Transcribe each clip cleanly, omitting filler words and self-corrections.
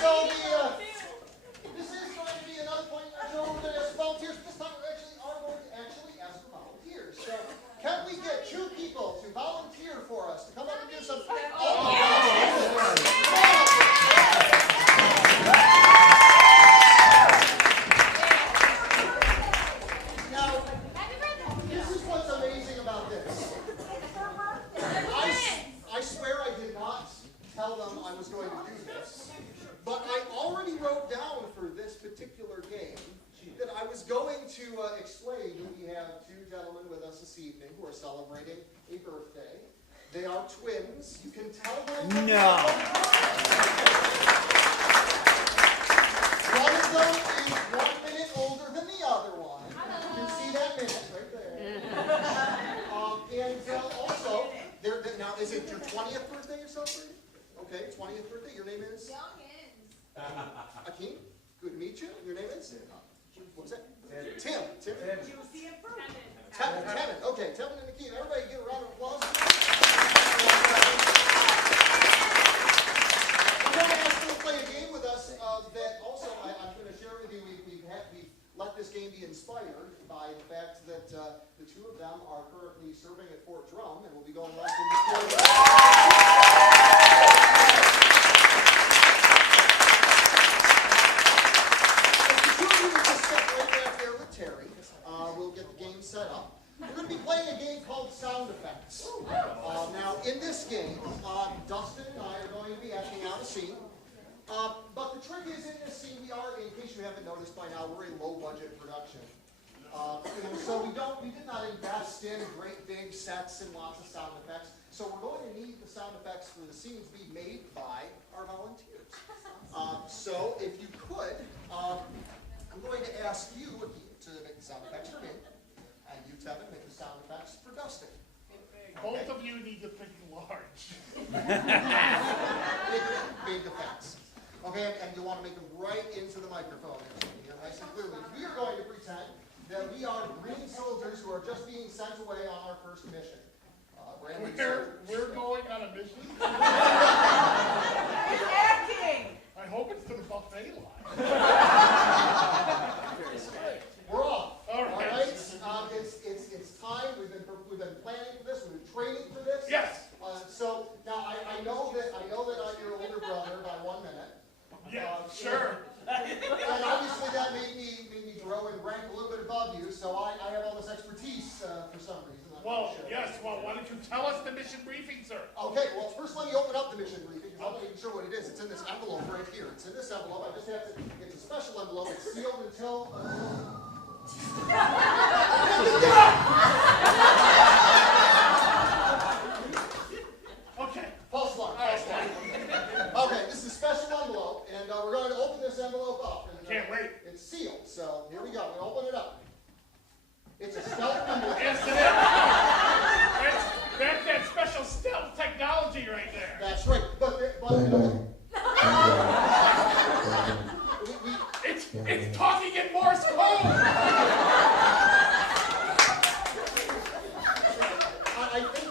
So this is going to be another point. So we're going to ask volunteers. This time we are going to actually ask for volunteers. So can we get 2 people to volunteer for us to come up and do some? Now, this is what's amazing about this. I swear I did not tell them I was going to do this, but I already wrote down for this particular game that I was going to explain. We have 2 gentlemen with us this evening who are celebrating a birthday. They are twins. You can tell them. No. One of them is 1 minute older than the other one. You can see that minute right there. And also, now is it your 20th birthday you're celebrating? Okay, 20th birthday. Your name is? Akeem. Good to meet you. Your name is? What was that? Tim. Tevin. Okay, Tevin and Akeem. Everybody give a round of applause. I'm going to ask them to play a game with us that also I'm going to share with you. We've let this game be inspired by the fact that the 2 of them are currently serving at Fort Drum and will be going right into we'll get the game set up. We're going to be playing a game called Sound Effects. Now, in this game, Dustin and I are going to be acting out a scene. But the trick is, in this scene, we are, in case you haven't noticed by now, we're a low-budget production. And so we did not invest in great big sets and lots of sound effects. So we're going to need the sound effects for the scenes be made by our volunteers. So if you could, I'm going to ask you to make the sound effects for me, and you, Tevin, make the sound effects for Dustin. Both of you need to think large. Big effects. Okay, and you want to make them right into the microphone. Here, nice and clearly. We are going to pretend that we are green soldiers who are just being sent away on our first mission. We're going on a mission? It's acting! I hope it's to the buffet line. We're off. All right. It's time. We've been planning for this. We've been training for this. Yes. So now I know that I'm your older brother by 1 minute. Yeah, sure. And obviously that made me grow and rank a little bit above you. So I have all this expertise for some reason. Well, yes. Well, why don't you tell us the mission briefing, sir? Okay. Well, first let me open up the mission briefing because I'm not even sure what it is. It's in this envelope right here. It's in this envelope. I just have to. It's a special envelope. It's sealed until. Okay. False alarm. Okay, this is a special envelope, and we're going to open this envelope up. And, Can't wait. It's sealed, so here we go. We open it up. It's a stealth envelope. Yes, it is. That's that special stealth technology right there. That's right. But It's talking in Morse code. I think.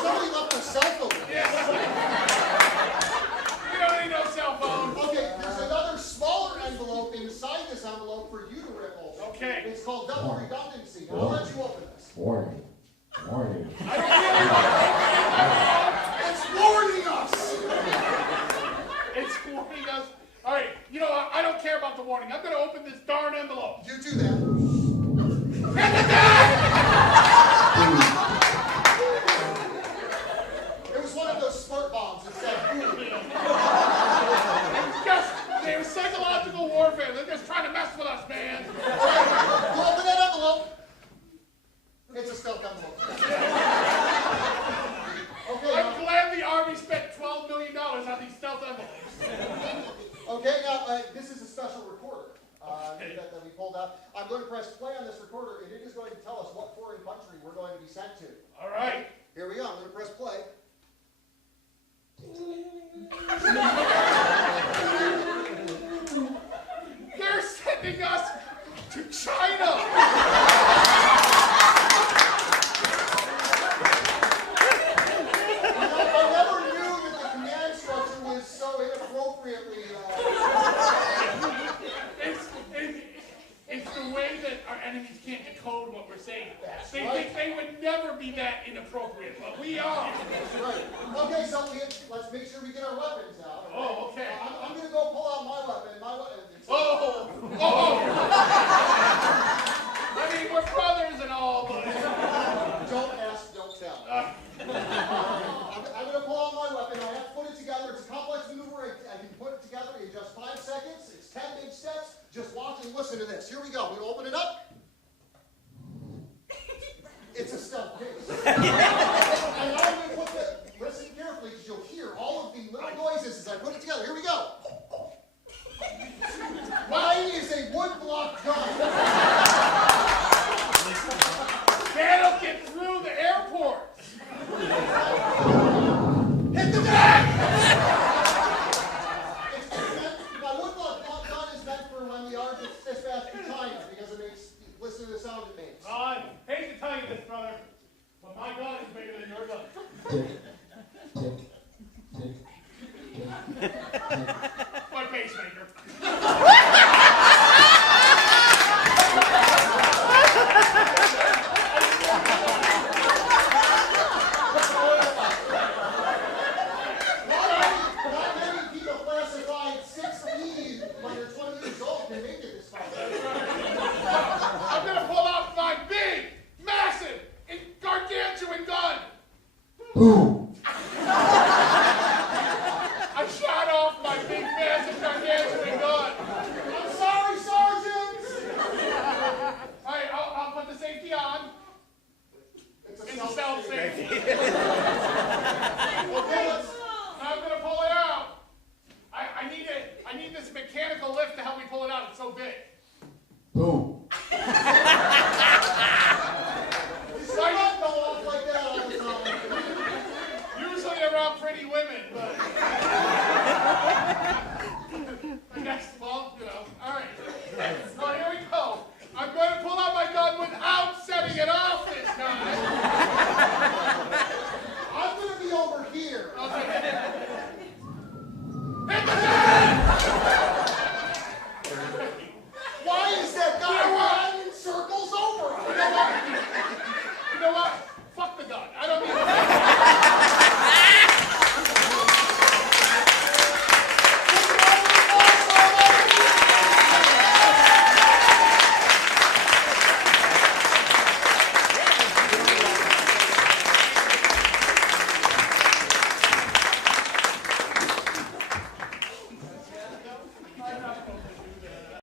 Somebody left their cell phone. Yes. We don't need no cell phone. Okay, there's another smaller envelope inside this envelope for you to rip open. Okay. It's called double redundancy. Now, I'll let you open this. Warning. I don't really want to open it. It's warning us. It's warning us. All right. You know, I don't care about the warning. I'm going to open this darn envelope. You do that. It was one of those squirt bombs that said, They're psychological warfare. They're just trying to mess with us, man. you open that envelope. It's a stealth envelope. Okay, I'm glad the Army spent $12 million on these stealth envelopes. okay, now this is a special recorder that we pulled out. I'm going to press play on this recorder, and it is going to tell us what foreign country we're going to be sent to. All right. Here we go. I'm going to press play. They're sending us to China. would never be that inappropriate, but we are. Right. Okay, so let's make sure we get our weapons out. Oh, okay. I'm going to go pull out my weapon. Oh! I mean, we're brothers and all, but... Don't ask, don't tell. I'm going to pull out my weapon. I have to put it together. It's a complex maneuver. I can put it together in just 5 seconds. It's 10 big steps. Just watch and listen to this. Here we go. We're going to open it up. It's a stealth case. And now I'm going to put the, listen carefully because you'll hear all of the little noises as I put it together. Here we go. Mine is a wood block gun. That'll get through the airport. Hit the deck! My wood block gun is meant for when the arm gets dispatched to China because it makes, listen to the sound it makes. I hate to tell you this, brother, but my gun is bigger than your gun. My pacemaker. Not many people classified 6 feet when they're 20 years old can make it this far. I'm gonna pull out my big, massive, and gargantuan gun. Who? I shot off my big, massive, gargantuan gun. I'm sorry, Sergeant! All right, I'll put the safety on. It's It's a self-safety.